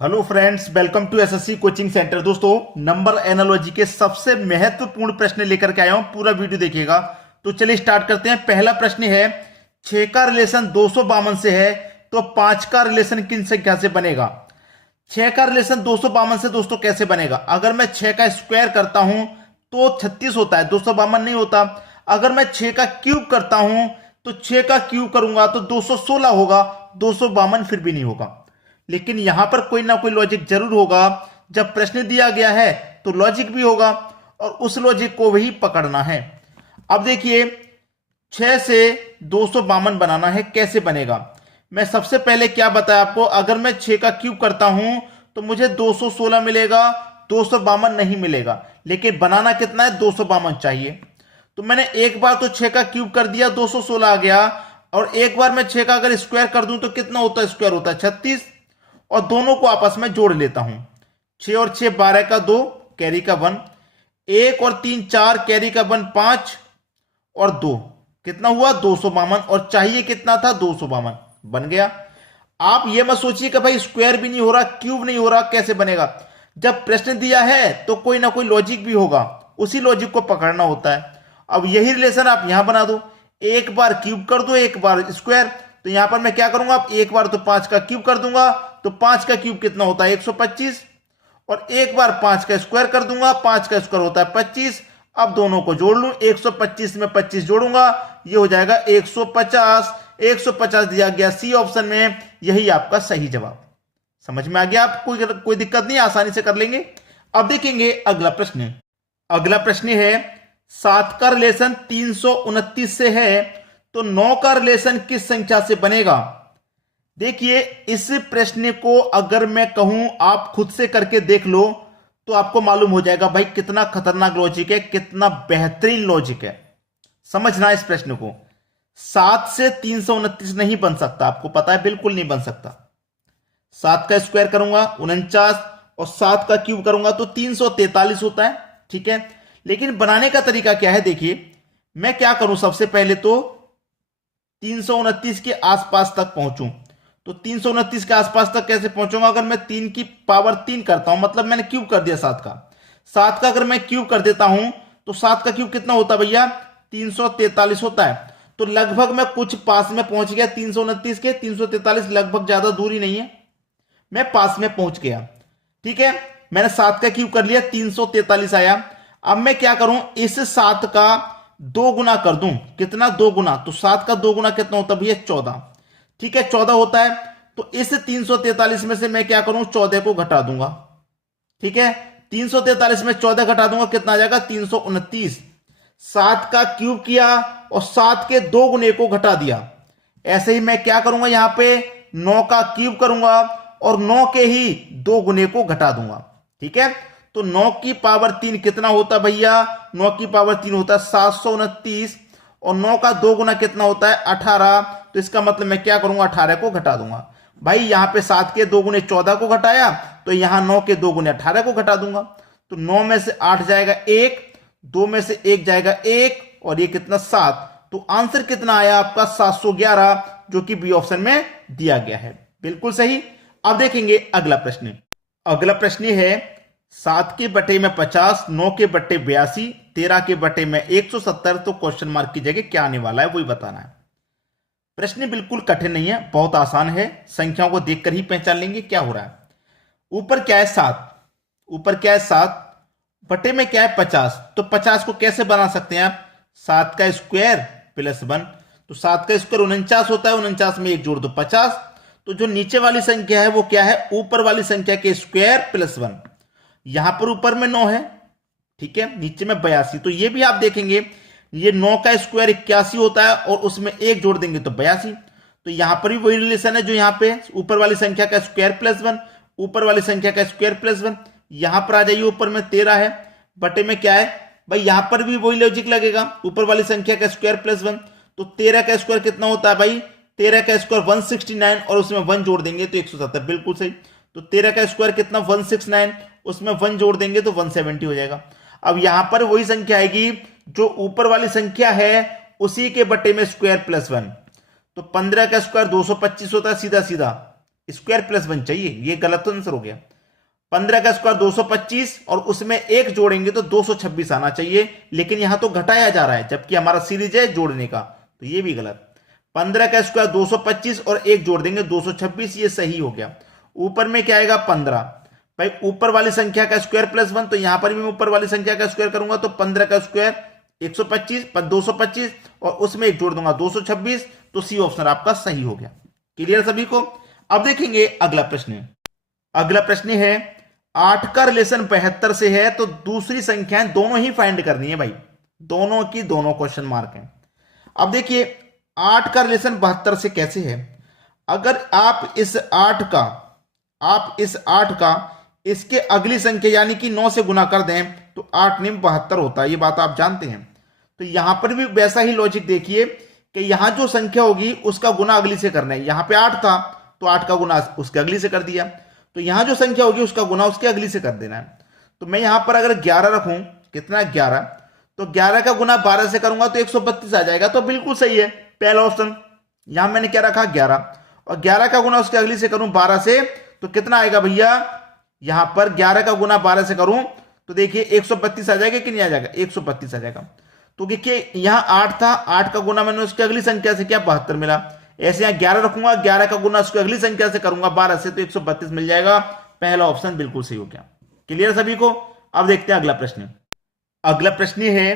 Hello friends, welcome to SSC coaching centre. दोस्तों, number analogy के सबसे महत्वपूर्ण प्रश्न लेकर के आया हूं, पूरा वीडियो देखिएगा। तो चलिए स्टार्ट करते हैं। पहला प्रश्न है, 6 का रिलेशन 252 से है तो 5 का रिलेशन किन संख्या से बनेगा। 6 का रिलेशन 252 से दोस्तों कैसे बनेगा? अगर मैं 6 का स्क्वायर करता हूं तो 36 होता है, 252 नहीं होता। अगर मैं 6 का क्यूब करता हूं तो 6 का क्यूब करूंगा तो 216 होगा, 252 फिर भी नहीं होगा। लेकिन यहां पर कोई ना कोई लॉजिक जरूर होगा। जब प्रश्न दिया गया है तो लॉजिक भी होगा और उस लॉजिक को भी पकड़ना है। अब देखिए, 6 से 252 बनाना है, कैसे बनेगा? मैं सबसे पहले क्या बताया आपको, अगर मैं 6 का क्यूब करता हूं तो मुझे 216 मिलेगा, 252 नहीं मिलेगा। लेकिन बनाना कितना है? 252 चाहिए। तो मैंने एक बार तो 6 का क्यूब कर दिया, 216 आ गया। और एक बार मैं 6 का अगर स्क्वायर कर दूं तो कितना होता है? स्क्वायर होता है 36। और दोनों को आपस में जोड़ लेता हूं। 6 और 6 12 का 2, कैरी का 1। 1 और 3 4, कैरी का 1 5 और 2, कितना हुआ? 252। और चाहिए कितना था? 252। बन गया। आप ये मत सोचिए कि भाई स्क्वायर भी नहीं हो रहा, क्यूब नहीं हो रहा, कैसे बनेगा? जब प्रश्न दिया है तो कोई ना कोई लॉजिक भी होगा, उसी लॉजिक को पकड़ना होता है। अब यही रिलेशन आप यहां बना दो, एक बार क्यूब कर दो, एक बार स्क्वायर। तो यहां पर मैं क्या करूंगा, आप एक बार तो 5 का क्यूब कर दूंगा तो 5 का क्यूब कितना होता है? 125। और एक बार 5 का स्क्वायर कर दूंगा, 5 का स्क्वायर होता है 25। अब दोनों को जोड़ लूं, 125 में 25 जोड़ूंगा, ये हो जाएगा 150। 150 दिया गया सी ऑप्शन में, यही आपका सही जवाब। समझ में आ गया? आप कोई दिक्कत नहीं, आसानी से कर लेंगे। अब देखेंगे अगला प्रश्न। अगला प्रश्न है, 7 का रिलेशन 329 से है तो 9 का रिलेशन किस संख्या से बनेगा? देखिए, इस प्रश्न को अगर मैं कहूं आप खुद से करके देख लो तो आपको मालूम हो जाएगा भाई कितना खतरनाक लॉजिक है, कितना बेहतरीन लॉजिक है। समझना इस प्रश्न को। 7 से 329 नहीं बन सकता, आपको पता है, बिल्कुल नहीं बन सकता। 7 का स्क्वायर करूंगा 49 और 7 का क्यूब करूंगा तो 343 होता है, ठीक है। लेकिन बनाने का तरीका क्या है? देखिए, मैं क्या करूं, सबसे पहले तो 329 के आसपास तक पहुंचूं। तो 329 के आसपास तक कैसे पहुंचूंगा? अगर मैं 3 की पावर 3 करता हूं, मतलब मैंने क्यूब कर दिया 7 का। 7 का अगर मैं क्यूब कर देता हूं तो 7 का क्यूब कितना होता है भैया? 343 होता है। तो लगभग मैं कुछ पास में पहुंच गया 329 के। 343 लगभग ज्यादा दूरी नहीं है, मैं पास में पहुंच गया, ठीक है। मैंने 7 का क्यूब कर लिया, 343 आया। अब मैं क्या करूं, इस 7 का 2 गुना कर दूं। कितना? 2 गुना। तो 7 का 2 गुना कितना होता है भैया? 14, ठीक है, 14 होता है। तो इस 343 में से मैं क्या करूं, 14 को घटा दूंगा, ठीक है। 343 में 14 घटा दूंगा, कितना आ जाएगा? 329। 7 का क्यूब किया और 7 के 2 गुने को घटा दिया। ऐसे ही मैं क्या करूंगा, यहां पे 9 का क्यूब करूंगा और 9 के ही 2 गुने को घटा दूंगा, ठीक है। तो 9 की पावर 3 कितना होता है भैया? 9 की पावर 3 होता है 729 और 9 का 2 गुना कितना होता है? 18। तो इसका मतलब मैं क्या करूंगा, 18 को घटा दूंगा। भाई यहां पे 7 के 2 गुने 14 को घटाया तो यहां 9 के 2 गुने 18 को घटा दूंगा। तो 9 में से 8 जाएगा 1, 2 में से 1 जाएगा 1 और ये कितना? 7। तो आंसर कितना आया आपका? 711, जो कि बी ऑप्शन में दिया गया है। बिल्कुल सही। अब देखेंगे अगला प्रश्न। अगला प्रश्न है, 7 के बटे में 50, 9 के बटे 82, 13 के बटे में 170। तो क्वेश्चन मार्क की जगह क्या आने वाला है वही बताना है। प्रश्न बिल्कुल कठिन नहीं है, बहुत आसान है। संख्याओं को देखकर ही पहचान लेंगे क्या हो रहा है। ऊपर क्या है? 7। ऊपर क्या है? 7 बटे में क्या है? 50। तो 50 को कैसे बना सकते हैं आप? 7 का स्क्वायर प्लस 1। तो 7 का स्क्वायर 49 होता है, 49 में 1 जोड़ दो 50। तो जो नीचे वाली संख्या है वो क्या है? ऊपर वाली संख्या के स्क्वायर प्लस 1। यहां पर ऊपर में 9 है, ठीक है, नीचे में 82। तो ये भी आप देखेंगे, ये 9 का स्क्वायर 81 होता है और उसमें 1 जोड़ देंगे तो 82। तो यहां पर भी वही रिलेशन है जो यहां पे ऊपर वाली संख्या का स्क्वायर प्लस 1, ऊपर वाली संख्या का स्क्वायर प्लस 1। यहां पर आ जाइए, ऊपर में 13 है, बटे में क्या है भाई? यहां पर भी वही लॉजिक लगेगा, ऊपर वाली संख्या का स्क्वायर प्लस 1। तो 13 का स्क्वायर कितना होता है भाई? 13 का स्क्वायर 169 और उसमें 1 जोड़ देंगे तो 170। बिल्कुल सही। तो 13 का स्क्वायर कितना? 169, उसमें 1 जोड़ देंगे तो 170 हो जाएगा। अब यहां पर वही संख्या आएगी जो ऊपर वाली संख्या है उसी के बटे में स्क्वायर प्लस 1। तो 15 का स्क्वायर 225 होता है, सीधा सीधा स्क्वायर प्लस 1 चाहिए, ये गलत तो आंसर हो गया। 15 का स्क्वायर 225 और उसमें एक जोड़ेंगे तो 226 आना चाहिए, लेकिन यहां तो घटाया जा रहा है जबकि हमारा सीरीज है जोड़ने का, तो ये भी गलत। 15 का स्क्वायर 225 और एक जोड़ देंगे 226, ये सही हो गया। ऊपर में क्या आएगा 15, भाई ऊपर वाली संख्या का स्क्वायर प्लस 1, तो यहां पर भी मैं ऊपर वाली संख्या का स्क्वायर करूंगा तो 15 का स्क्वायर 125 225 और उसमें एक जोड़ दूंगा 226, तो सी ऑप्शन आपका सही हो गया। क्लियर सभी को। अब देखेंगे अगला प्रश्न। अगला प्रश्न है 8 का रिलेशन 72 से है, तो दूसरी संख्याएं दोनों ही फाइंड करनी है भाई, दोनों की दोनों क्वेश्चन मार्क है। अब देखिए 8 का रिलेशन 72 से कैसे है, अगर आप इस 8 का इसके अगली संख्या यानी कि 9 से गुना कर दें तो 8 निम 72 होता है, ये बात आप जानते हैं। तो यहां पर भी वैसा ही लॉजिक देखिए कि यहां जो संख्या होगी उसका गुना अगली से करना है। यहां पे 8 था तो 8 का गुना उसके अगली से कर दिया, तो यहां जो संख्या होगी उसका गुना उसके अगली से कर देना है। तो मैं यहां पर अगर 11 रखूं, कितना 11, तो 11 का गुना 12 से करूंगा तो 132 आ जाएगा, तो बिल्कुल सही है पहला ऑप्शन। यहां मैंने क्या रखा 11, और 11 का गुना उसके अगली से करूं 12 से, तो कितना आएगा भैया, यहां पर 11 का गुना 12 से करूं तो देखिए 132 आ जाएगा कि नहीं आ जाएगा, 132 आ जाएगा। तो देखिए यहां 8 था, 8 का गुना मैंने उसकी अगली संख्या से किया 72 मिला, ऐसे यहां 11 रखूंगा, 11 का गुना उसकी अगली संख्या से करूंगा 12 से, तो 132 मिल जाएगा। पहला ऑप्शन बिल्कुल सही हो गया। क्लियर सभी को। अब देखते हैं अगला प्रश्न। अगला प्रश्न है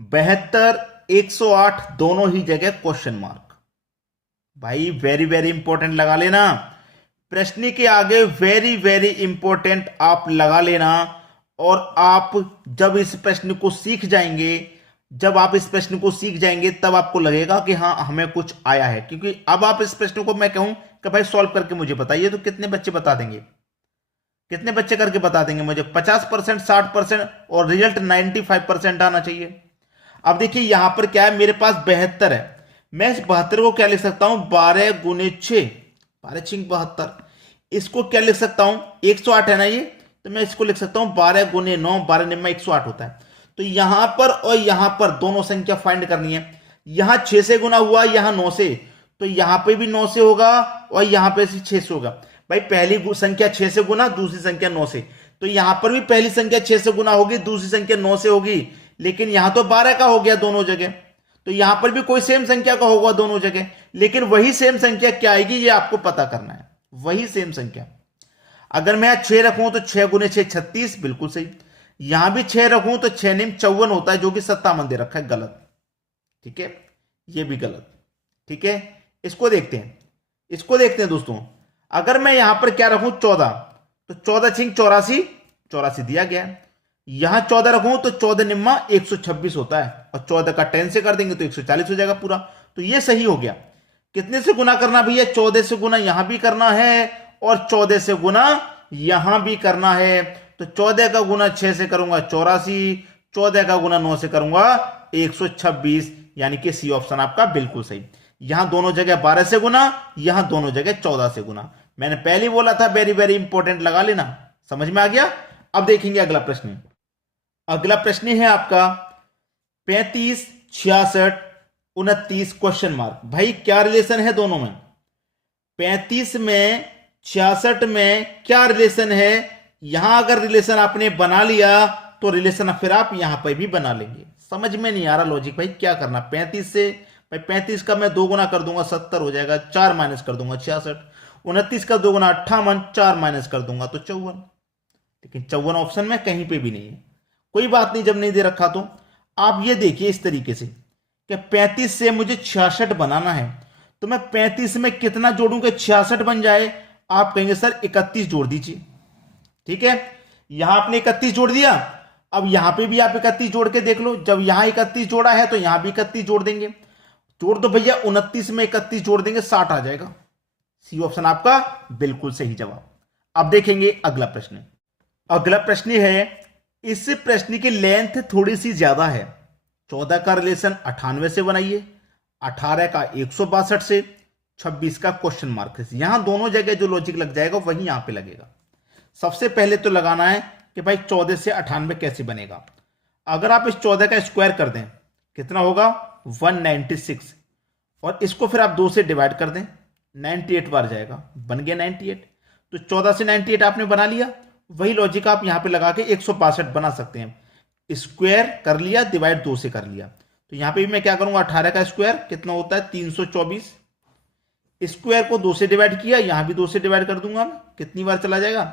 72 108 दोनों ही जगह क्वेश्चन मार्क। भाई वेरी वेरी इंपॉर्टेंट लगा लेना, प्रश्न के आगे वेरी वेरी इंपॉर्टेंट आप लगा लेना। और आप जब इस प्रश्न को सीख जाएंगे, जब आप इस प्रश्न को सीख जाएंगे तब आपको लगेगा कि हाँ हमें कुछ आया है। क्योंकि अब आप इस प्रश्न को मैं कहूं कि भाई सॉल्व करके मुझे बताइए, तो कितने बच्चे बता देंगे, कितने बच्चे करके बता देंगे मुझे, 50% 60% और रिजल्ट 95% आना चाहिए। अब देखिए यहां पर क्या है, मेरे पास 72 है, मैं इस 72 को क्या लिख सकता हूं, 12 गुने 6, 12 6 72। इसको क्या लिख सकता हूं, 108 है ना ये, तो मैं इसको लिख सकता हूं 12 गुने 9, 12 निम्मा 108 होता है। तो यहां पर और यहां पर दोनों संख्या फाइंड करनी है। यहां 6 से गुना हुआ, यहां 9 से, तो यहां पे भी 9 से होगा और यहां पे 6 से होगा। भाई पहली संख्या 6 से गुना, दूसरी संख्या 9 से, तो यहां पर भी पहली संख्या 6 से गुना होगी, दूसरी संख्या 9 से होगी, लेकिन यहां तो 12 का हो गया दोनों जगह, तो यहां पर भी कोई सेम संख्या का होगा दोनों जगह, लेकिन वही सेम संख्या क्या आएगी ये आपको पता करना है, वही सेम संख्या। अगर मैं 6 रखूं तो 6 गुने 6 36, बिल्कुल सही। यहां भी 6 रखूं तो 6 निम 54 होता है, जो कि 57 दे रखा है, गलत। ठीक है, ये भी गलत। ठीक है, इसको देखते हैं, इसको देखते हैं दोस्तों। अगर मैं यहां पर क्या रखूं 14, तो 14 छिंग 84, 84 दिया गया है। यहां 14 रखूं तो 14 निम्मा 126 होता है, और 14 का 10 से कर देंगे तो 140 हो जाएगा पूरा, तो ये सही हो गया। कितने से गुना करना भैया, 14 से गुना यहां भी करना है और 14 से गुना यहां भी करना है। तो 14 का गुना 6 से करूंगा 84, 14 का गुना 9 से करूंगा 126, यानी कि सी ऑप्शन आपका बिल्कुल सही। यहां दोनों जगह 12 से गुना, यहां दोनों जगह 14 से गुना। मैंने पहले बोला था वेरी वेरी इंपॉर्टेंट लगा लेना, समझ में आ गया। अब देखेंगे अगला प्रश्न। अगला प्रश्न है आपका 35 66 29 क्वेश्चन मार्क। भाई क्या रिलेशन है दोनों में, 35 में 66 में क्या रिलेशन है। यहां अगर रिलेशन आपने बना लिया तो रिलेशन फिर आप यहां पर भी बना लेंगे। समझ में नहीं आ रहा लॉजिक भाई क्या करना, 35 से भाई 35 का मैं 2 गुना कर दूंगा 70 हो जाएगा, 4 माइनस कर दूंगा 66, 29 का 2 गुना 58, 4 माइनस कर दूंगा तो 54। लेकिन 54 ऑप्शन में कहीं पे भी नहीं है। कोई बात नहीं, जब नहीं दे रखा तो आप ये देखिए इस तरीके से कि 35 से मुझे 66 बनाना है, तो मैं 35 में कितना जोड़ूं कि 66 बन जाए। आप कहेंगे सर 31 जोड़ दीजिए। ठीक है, यहां आपने 31 जोड़ दिया, अब यहां पे भी आप 31 जोड़ के देख लो। जब यहां 31 जोड़ा है तो यहां भी 31 जोड़ देंगे, जोड़ दो भैया, 29 में 31 जोड़ देंगे 60 आ जाएगा। सी ऑप्शन आपका बिल्कुल सही जवाब। अब देखेंगे अगला प्रश्न। अगला प्रश्न है, इस प्रश्न की लेंथ थोड़ी सी ज्यादा है। 14 का रिलेशन 98 से बनाइए, 18 का 162 से, 26 का क्वेश्चन मार्क से। यहां दोनों जगह जो लॉजिक लग जाएगा वही यहां पे लगेगा। सबसे पहले तो लगाना है कि भाई 14 से 98 कैसे बनेगा। अगर आप इस 14 का स्क्वायर कर दें कितना होगा 196, और इसको फिर आप 2 से डिवाइड कर दें 98 बार जाएगा, बन गया 98। तो 14 से 98 आपने बना लिया। वही लॉजिक आप यहां पे लगा के 162 बना सकते हैं। स्क्वायर कर लिया, डिवाइड 2 से कर लिया। तो यहां पे भी मैं क्या करूंगा, 18 का स्क्वायर कितना होता है 324। स्क्वायर को 2 से डिवाइड किया, यहां भी 2 से डिवाइड कर दूंगा। कितनी बार चला जाएगा,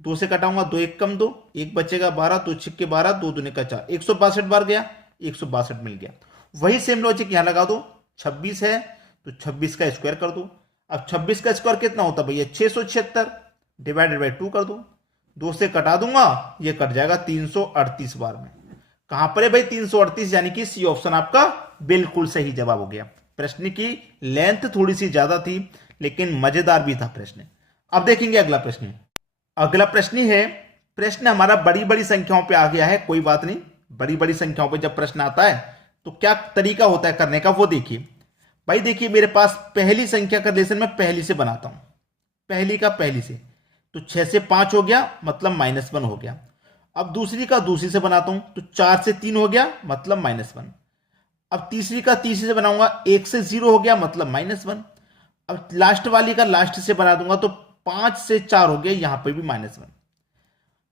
2 से कटाऊंगा, 2 1 कम 2, 1 बचेगा 12, 2 छिक्के 12, 2 दूने का 4, 162 बार गया, 162 मिल गया। वही सेम लॉजिक यहां लगा दो। 26 है तो 26 का स्क्वायर कर दो। अब 26 का स्क्वायर कितना होता है भैया 676, डिवाइडेड बाई 2 कर दो। 2 से कटा दूंगा, ये कट जाएगा 338 बार में। कहां पर है भाई 338, यानी कि सी ऑप्शन आपका बिल्कुल सही जवाब हो गया। प्रश्न की लेंथ थोड़ी सी ज्यादा थी लेकिन मजेदार भी था प्रश्न। अब देखेंगे अगला प्रश्न। अगला प्रश्न है, प्रश्न हमारा बड़ी बड़ी संख्याओं पे आ गया है। कोई बात नहीं, बड़ी बड़ी संख्याओं पे जब प्रश्न आता है तो क्या तरीका होता है करने का वो देखिए। भाई देखिए मेरे पास पहली संख्या का रिलेशन मैं पहली से बनाता हूं, पहली का पहली से। तो 6 से 5 हो गया मतलब -1 हो गया। अब दूसरी का दूसरी से बनाता हूं तो 4 से 3 हो गया मतलब -1। अब तीसरी का तीसरी से बनाऊंगा, 1 से 0 हो गया मतलब -1। अब लास्ट वाली का लास्ट से बना दूंगा तो 5 से 4 हो गया, यहां पे भी -1।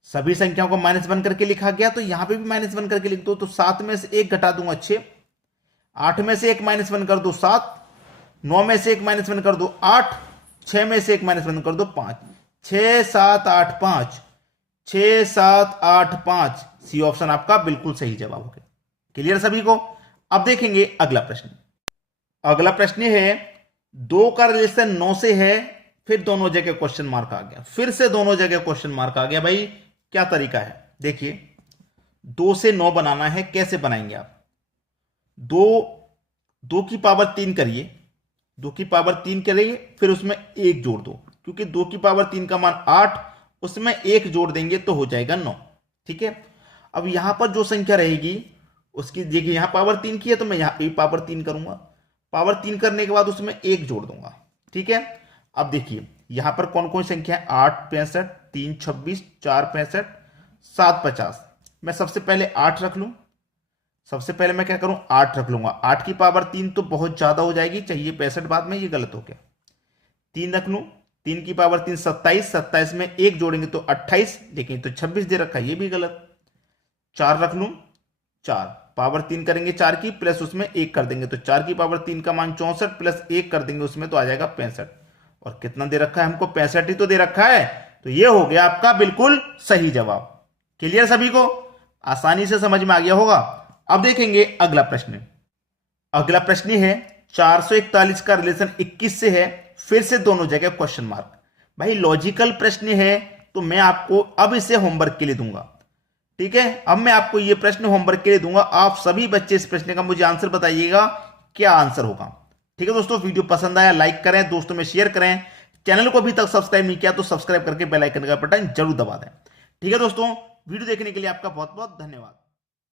सभी संख्याओं को -1 करके लिखा गया तो यहां पे भी -1 करके लिख दो। तो 7 में से 1 घटा दूंगा 6, 8 में से 1 -1 कर दो 7, 9 में से 1 -1 कर दो 8, 6 में से 1 -1 कर दो 5, 6 7 8 5, 6 7 8 5। सी ऑप्शन आपका बिल्कुल सही जवाब हो गया। क्लियर सभी को। अब देखेंगे अगला प्रश्न। अगला प्रश्न है, 2 का रिलेशन 9 से है, फिर दोनों जगह क्वेश्चन मार्क आ गया, फिर से दोनों जगह क्वेश्चन मार्क आ गया। भाई क्या तरीका है देखिए, 2 से 9 बनाना है, कैसे बनाएंगे आप। 2 की पावर 3 करिए, 2 की पावर 3 करिए, फिर उसमें 1 जोड़ दो, क्योंकि 2 की पावर 3 का मान 8, उसमें 1 जोड़ देंगे तो हो जाएगा 9। ठीक है। अब यहां पर जो संख्या रहेगी उसकी देखिए, यहां पावर 3 की है तो मैं यहां पे पावर 3 करूंगा। पावर 3 करने के बाद उसमें 1 जोड़ दूंगा। ठीक है। अब देखिए यहां पर कौन कौन संख्या है, 8 65, 3 26, 4 65, 7 50। मैं सबसे पहले 8 रख लूं। सबसे पहले मैं क्या करूं, 8 रख लूंगा। 8 की पावर 3 तो बहुत ज्यादा हो जाएगी, चाहिए 65 बाद में, ये गलत हो गया। 3 रख लूं, 3 की पावर 3 27, 27 में 1 जोड़ेंगे तो 28, लेकिन तो 26 दे रखा है, ये भी गलत। 4 रख लूं, 4 पावर 3 करेंगे 4 की, प्लस उसमें 1 कर देंगे तो 4 की पावर 3 का मान 64, प्लस 1 कर देंगे उसमें तो आ जाएगा 65। और कितना दे रखा है हमको, 65 ही तो दे रखा है। तो ये हो गया आपका बिल्कुल सही जवाब। क्लियर सभी को, आसानी से समझ में आ गया होगा। अब देखेंगे अगला प्रश्न। अगला प्रश्न है, 441 का रिलेशन 21 से है, फिर से दोनों जगह क्वेश्चन मार्क। भाई लॉजिकल प्रश्न है तो मैं आपको अब इसे होमवर्क के लिए दूंगा। ठीक है, अब मैं आपको यह प्रश्न होमवर्क के लिए दूंगा। आप सभी बच्चे इस प्रश्न का मुझे आंसर बताइएगा, क्या आंसर होगा। ठीक है दोस्तों, वीडियो पसंद आया लाइक करें, दोस्तों में शेयर करें। चैनल को अभी तक सब्सक्राइब नहीं किया तो सब्सक्राइब करके बेल आइकन का बटन जरूर दबा दें। ठीक है दोस्तों, वीडियो देखने के लिए आपका बहुत बहुत धन्यवाद।